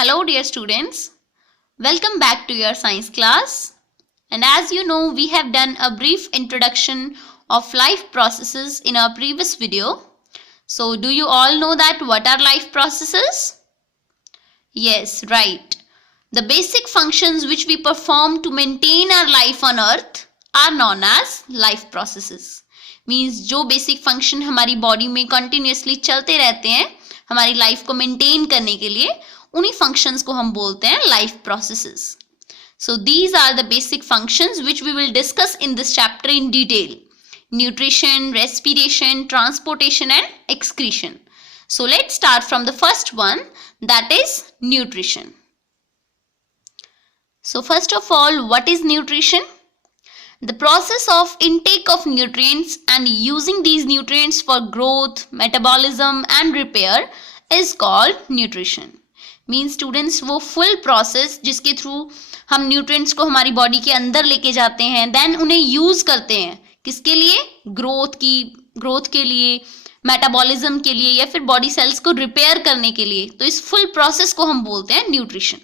Hello dear students, welcome back to your science class. And as you know, we have done a brief introduction of life processes in our previous video. So do you all know that what are life processes? Yes, right. The basic functions which we perform to maintain our life on earth are known as life processes. Means जो basic function हमारी body में continuously चलते रहते हैं हमारी life को maintain करने के लिए उन्हीं functions को हम बोलते हैं life processes. So these are the basic functions which we will discuss in this chapter in detail. Nutrition, respiration, transportation and excretion. So let's start from the first one, that is nutrition. So first of all, what is nutrition? The process of intake of nutrients and using these nutrients for growth, metabolism and repair is called nutrition. Means students वो full process जिसके through हम nutrients को हमारी body के अंदर लेके जाते हैं, then उन्हें use करते हैं किसके लिए? growth के लिए, metabolism के लिए या फिर body cells को repair करने के लिए. तो इस full process को हम बोलते हैं nutrition.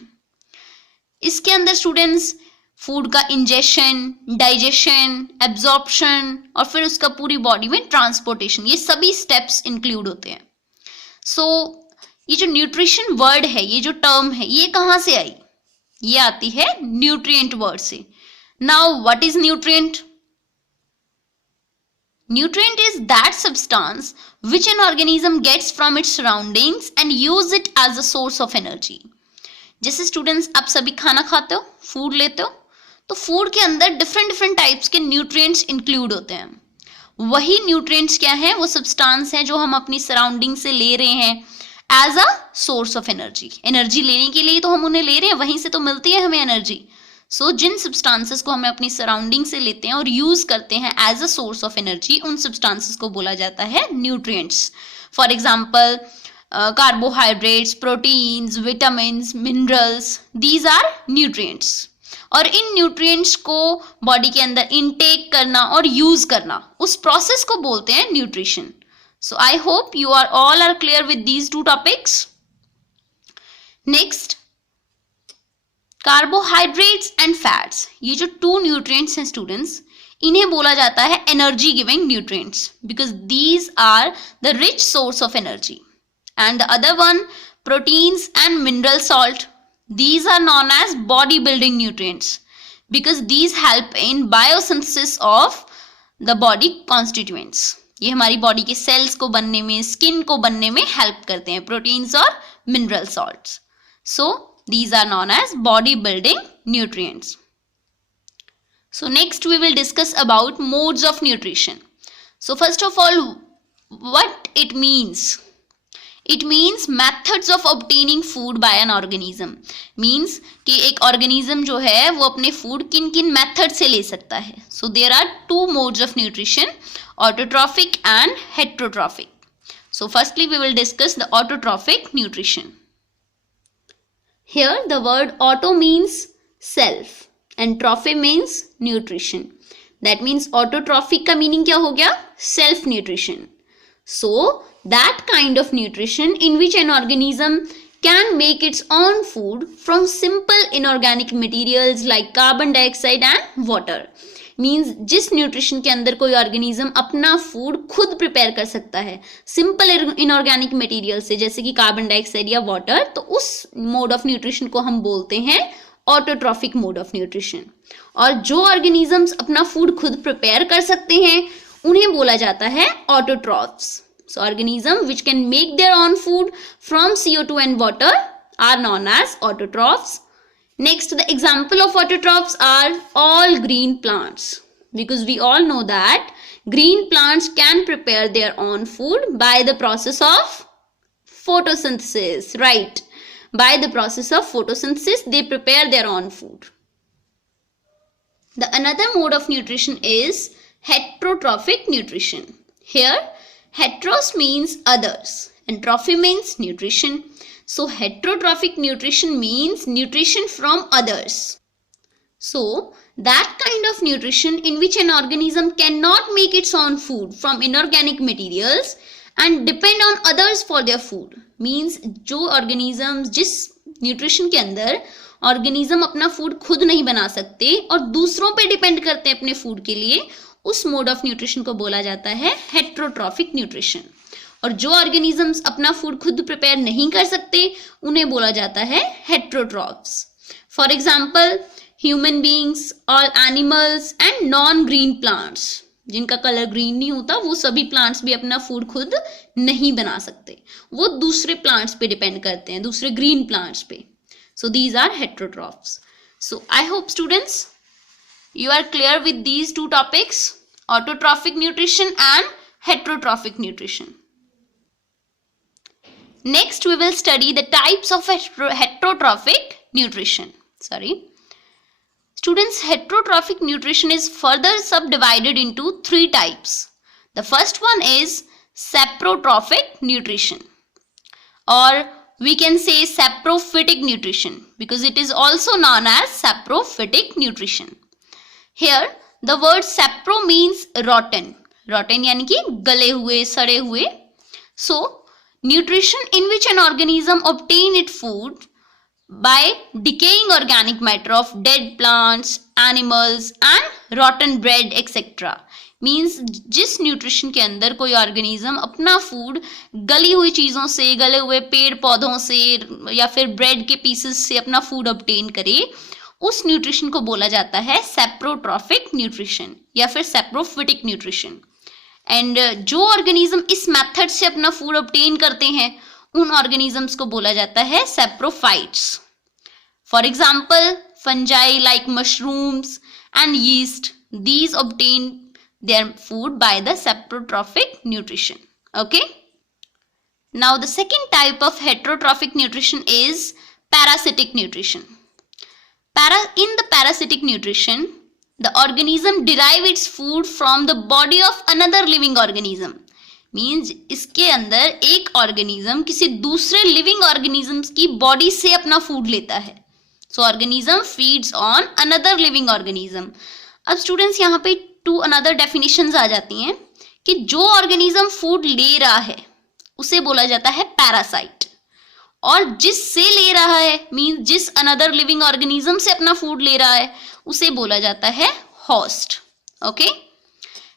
इसके अंदर students फूड का इंजेशन, डाइजेशन, एब्जॉर्प्शन और फिर उसका पूरी बॉडी में ट्रांसपोर्टेशन, ये सभी स्टेप्स इंक्लूड होते हैं. सो ये जो न्यूट्रिशन वर्ड है, ये जो टर्म है, ये कहाँ से आई? ये आती है न्यूट्रिएंट वर्ड से. Now what is nutrient? Nutrient is that substance which an organism gets from its surroundings and use it as a source of energy. जैसे स्टूडेंट्स आप सभी खाना खाते हो, फूड लेते हो, तो फूड के अंदर डिफरेंट टाइप्स के न्यूट्रिएंट्स इंक्लूड होते हैं. वही न्यूट्रिएंट्स क्या हैं? वो सब्सटेंस हैं जो हम अपनी सराउंडिंग से ले रहे हैं as a source of energy. Energy लेने के लिए तो हम उन्हें ले रहे हैं, वहीं से तो मिलती है हमें एनर्जी. सो जिन सब्सटेंसेस को हमें अपनी सराउंडिंग से लेते हैं और यूज करते हैं as a source of energy, उन सब्सटेंसेस को बोला जाता है nutrients. For example carbohydrates, proteins, vitamins, minerals, these are nutrients. और इन न्यूट्रिएंट्स को बॉडी के अंदर इनटेक करना और यूज करना, उस प्रोसेस को बोलते हैं nutrition. So I hope you are all are clear with these two topics. Next, carbohydrates and fats. ये जो टू न्यूट्रिएंट्स हैं स्टूडेंट्स, इन्हें बोला जाता है energy giving nutrients because these are the rich source of energy. And the other one, proteins and mineral salt, these are known as body building nutrients because these help in biosynthesis of the body constituents. ये हमारी body के sales को बनने में, skin को बनने में help करते हैं, प्रोटीन्स और mineral salts. So these are known as body building nutrients. So next we will discuss about modes of nutrition. So first of all, what it means? It means methods of obtaining food by an organism. Means कि एक organism जो है वो अपने food किन किन method से ले सकता है. So there are two modes of nutrition, autotrophic and heterotrophic. So firstly we will discuss the autotrophic nutrition. Here the word auto means self and trophy means nutrition. That means autotrophic का meaning क्या हो गया? Self nutrition. So that kind of nutrition in which an organism can make its own food from simple inorganic materials like carbon dioxide and water. Means जिस nutrition के अंदर कोई organism अपना food खुद prepare कर सकता है simple inorganic material से, जैसे कि carbon dioxide या water, तो उस mode of nutrition को हम बोलते हैं autotrophic mode of nutrition. और जो organisms अपना food खुद prepare कर सकते हैं उन्हें बोला जाता है autotrophs. So organisms which can make their own food from CO2 and water are known as autotrophs. Next, the example of autotrophs are all green plants, because we all know that green plants can prepare their own food by the process of photosynthesis, right? By the process of photosynthesis, they prepare their own food. The another mode of nutrition is heterotrophic nutrition. Here, heteros means others and trophy means nutrition. So heterotrophic nutrition means nutrition from others. So that kind of nutrition in which an organism cannot make its own food from inorganic materials and depend on others for their food means जो organisms जिस nutrition के अंदर organism अपना food खुद नहीं बना सकते और दूसरों पे डिपेंड करते हैं अपने फूड के लिए, उस मोड ऑफ न्यूट्रिशन को बोला जाता है हेट्रोट्रॉफिक न्यूट्रिशन। और जो ऑर्गेनिजम्स अपना फूड खुद प्रिपेयर नहीं कर सकते उन्हें बोला जाता है heterotrophs. For example human beings, all animals and non green plants, जिनका कलर ग्रीन नहीं होता, वो सभी प्लांट्स भी अपना फूड खुद नहीं बना सकते, वो दूसरे प्लांट्स पे डिपेंड करते हैं, दूसरे ग्रीन प्लांट्स पे। So these are heterotrophs. So I hope students you are clear with these two topics, autotrophic nutrition and heterotrophic nutrition. Next we will study the types of heterotrophic nutrition. Students, heterotrophic nutrition is further subdivided into three types. The first one is saprotrophic nutrition, or we can say saprophytic nutrition because it is also known as saprophytic nutrition. Here the word sapro means rotten. Rotten यानी कि गले हुए, सड़े हुए. So nutrition in which an organism obtain its food by decaying organic matter of dead plants, animals and rotten bread etc. Means जिस nutrition के अंदर कोई ऑर्गेनिज्म अपना फूड गली हुई चीज़ों से, गले हुए पेड़ पौधों से या फिर ब्रेड के पीसेस से अपना फूड ऑब्टेन करे, उस न्यूट्रिशन को बोला जाता है सैप्रोट्रॉफिक न्यूट्रिशन या फिर सैप्रोफिटिक न्यूट्रिशन। एंड जो ऑर्गेनिज्म इस मेथड से अपना फूड ऑब्टेन करते हैं उन ऑर्गेनिजम्स को बोला जाता है saprophytes. For example fungi like mushrooms and yeast, these obtain their food by the saprotrophic nutrition. Okay, now the second type of heterotrophic nutrition is parasitic nutrition. In the parasitic nutrition, the organism derive its food from the body of another living organism. Means इसके अंदर एक organism किसी दूसरे living organisms की body से अपना food लेता है। So organism feeds on another living organism. अब स्टूडेंट्स यहाँ पे टू अनदर डेफिनेशंस आ जाती हैं कि जो ऑर्गेनिज्म फूड ले रहा है उसे बोला जाता है पैरासाइट, और जिससे ले रहा है मीन्स जिस अनदर लिविंग ऑर्गेनिज्म से अपना फूड ले रहा है उसे बोला जाता है host. Okay,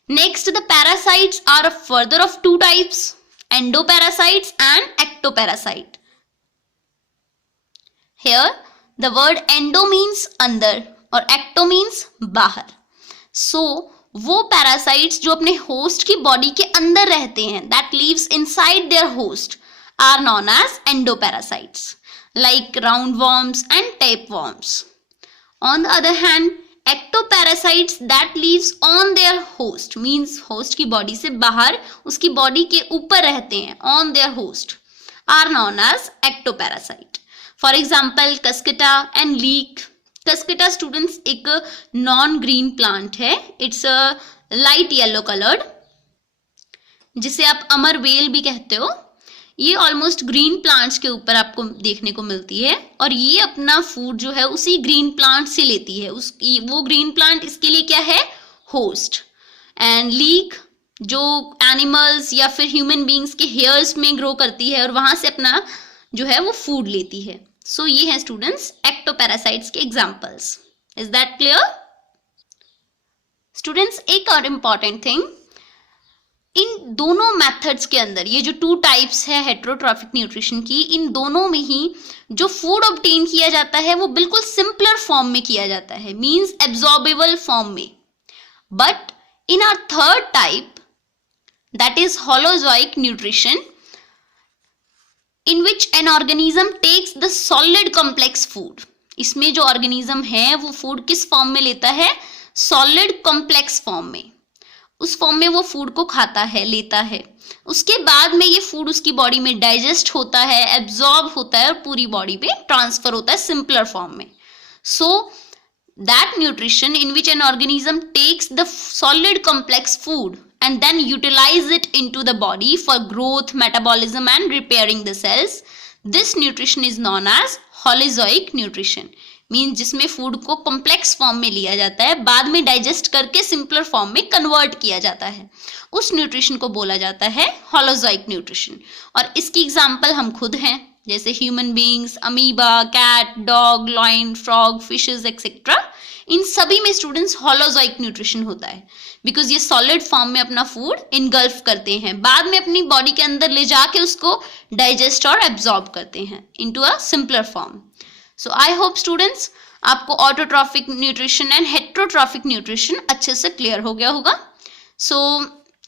next the parasites are further of two types, endoparasites and ectoparasite. Here the word endo means अंदर और एक्टो मीन्स बाहर। सो वो पैरासाइट्स जो अपने होस्ट की बॉडी के अंदर रहते हैं, that lives inside their host, are known as endoparasites like round worms and tape worms. On the other hand ectoparasites that lives on their host, means host की बॉडी से बाहर उसकी बॉडी के ऊपर रहते हैं, on their host, are known as ectoparasite. For example कस्केटा and leech. कस्केटा स्टूडेंट्स एक नॉन ग्रीन प्लांट है, इट्स लाइट येलो कलर्ड, जिसे आप अमर वेल भी कहते हो। ये ऑलमोस्ट ग्रीन प्लांट्स के ऊपर आपको देखने को मिलती है और ये अपना फूड जो है उसी ग्रीन प्लांट से लेती है। वो ग्रीन प्लांट इसके लिए क्या है, होस्ट। एंड लीक जो एनिमल्स या फिर ह्यूमन बींग्स के हेयर्स में ग्रो करती है और वहां से अपना जो है वो फूड लेती है। सो ये है स्टूडेंट्स एक्टोपैरासाइट्स के examples. Is that clear students? एक और इंपॉर्टेंट थिंग, इन दोनों मेथड्स के अंदर ये जो टू टाइप्स है हेटेरोट्रॉफिक न्यूट्रिशन की, इन दोनों में ही जो फूड ऑब्टेन किया जाता है वो बिल्कुल सिंपलर फॉर्म में किया जाता है, मींस एब्जॉर्बेबल फॉर्म में। But in our third type, that is holozoic nutrition, in which an organism takes the solid complex food। इसमें जो ऑर्गेनिज्म है वो फूड किस फॉर्म में लेता है, सॉलिड कॉम्प्लेक्स फॉर्म में। उस फॉर्म में वो फूड को खाता है, लेता है, उसके बाद में ये फूड उसकी बॉडी में डाइजेस्ट होता है, एब्जॉर्ब होता है और पूरी बॉडी पे ट्रांसफर होता है सिंपलर फॉर्म में। So that nutrition in which an organism takes the solid complex food and then utilize it into the body for growth, metabolism and repairing the cells, this nutrition is known as holozoic nutrition। Means जिसमें food को complex form में लिया जाता है, बाद में digest करके simpler form में कन्वर्ट किया जाता है, उस न्यूट्रिशन को बोला जाता है होलोजोइक न्यूट्रिशन। और इसकी एग्जाम्पल हम खुद हैं, जैसे human beings, amoeba, cat, dog, lion, frog, fishes etcetera, इन सभी में स्टूडेंट्स होलोजोइक न्यूट्रिशन होता है, बिकॉज ये सॉलिड फॉर्म में अपना फूड इनगल्फ करते हैं, बाद में अपनी बॉडी के अंदर ले जाके उसको डाइजेस्ट और एब्जॉर्ब करते हैं into a simpler form. So I hope students आपको autotrophic nutrition and heterotrophic nutrition अच्छे से क्लियर हो गया होगा. सो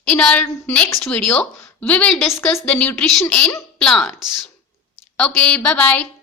in our next video we will discuss the nutrition in plants. Okay, bye bye.